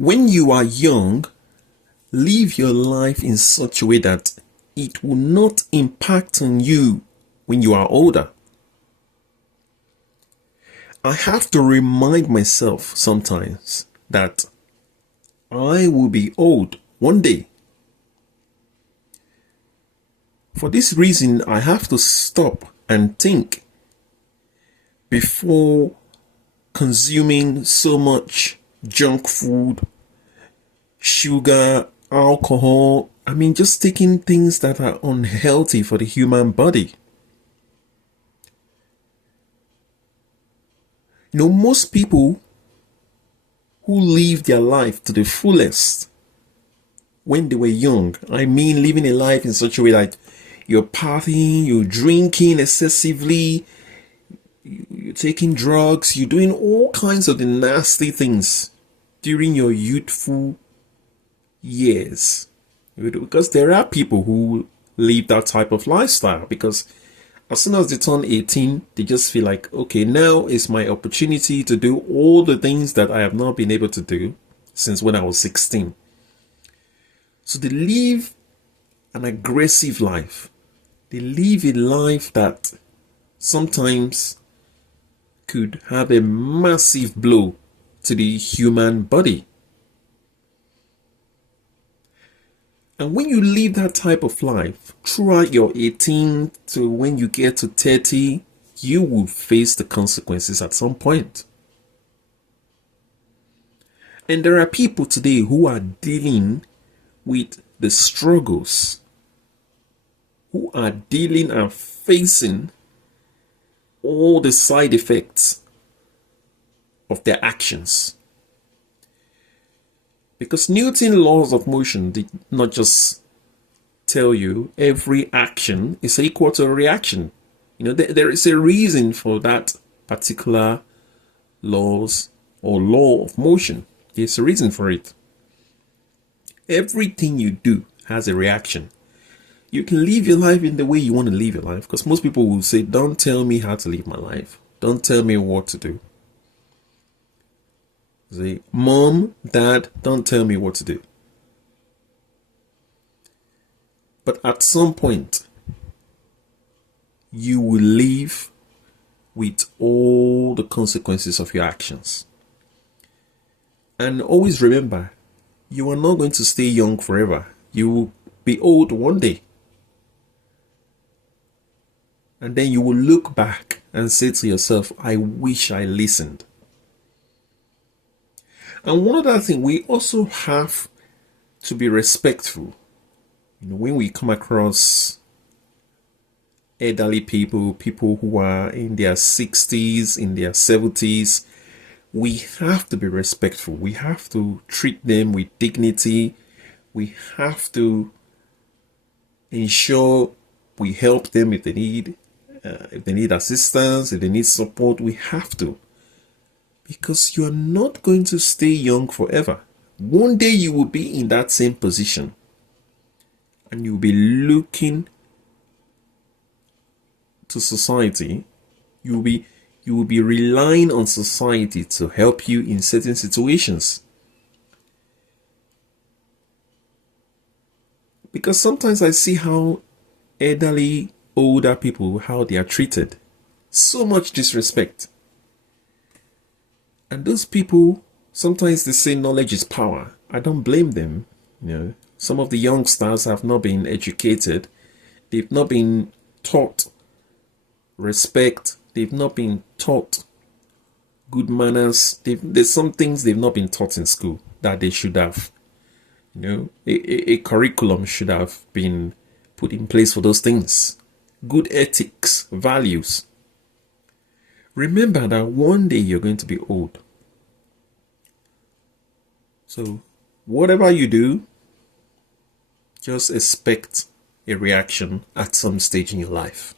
when you are young, live your life in such a way that it will not impact on you when you are older. I have to remind myself sometimes that I will be old one day. For this reason, I have to stop and think before consuming so much junk food, sugar, alcohol. Just taking things that are unhealthy for the human body. Most people who live their life to the fullest when they were young, living a life in such a way that you're partying, you're drinking excessively, you're taking drugs, you're doing all kinds of the nasty things during your youthful years. Because there are people who live that type of lifestyle, because as soon as they turn 18, they just feel like, okay, now is my opportunity to do all the things that I have not been able to do since when I was 16. So they live an aggressive life. They live a life that sometimes could have a massive blow to the human body. And when you live that type of life throughout your 18 to when you get to 30, you will face the consequences at some point. And there are people today who are dealing with the struggles, who are dealing and facing all the side effects of their actions. Because Newton's laws of motion did not just tell you every action is equal to a reaction. There is a reason for that particular laws or law of motion. There's a reason for it. Everything you do has a reaction. You can live your life in the way you want to live your life, because most people will say, don't tell me how to live my life. Don't tell me what to do. Say, Mom, Dad, don't tell me what to do. But at some point, you will live with all the consequences of your actions. And always remember, you are not going to stay young forever. You will be old one day. And then you will look back and say to yourself, I wish I listened. And one other thing, we also have to be respectful. When we come across elderly people who are in their 60s, in their 70s, we have to be respectful. We have to treat them with dignity. We have to ensure we help them if they need assistance, if they need support. We have to. Because you're not going to stay young forever. One day you will be in that same position. And you'll be looking to society. You will be relying on society to help you in certain situations. Because sometimes I see how elderly, older people, how they are treated. So much disrespect. And those people, sometimes they say knowledge is power. I don't blame them. Some of the youngsters have not been educated. They've not been taught respect. They've not been taught good manners. There's some things they've not been taught in school that they should have. A curriculum should have been put in place for those things. Good ethics, values. Remember that one day you're going to be old. So whatever you do, just expect a reaction at some stage in your life.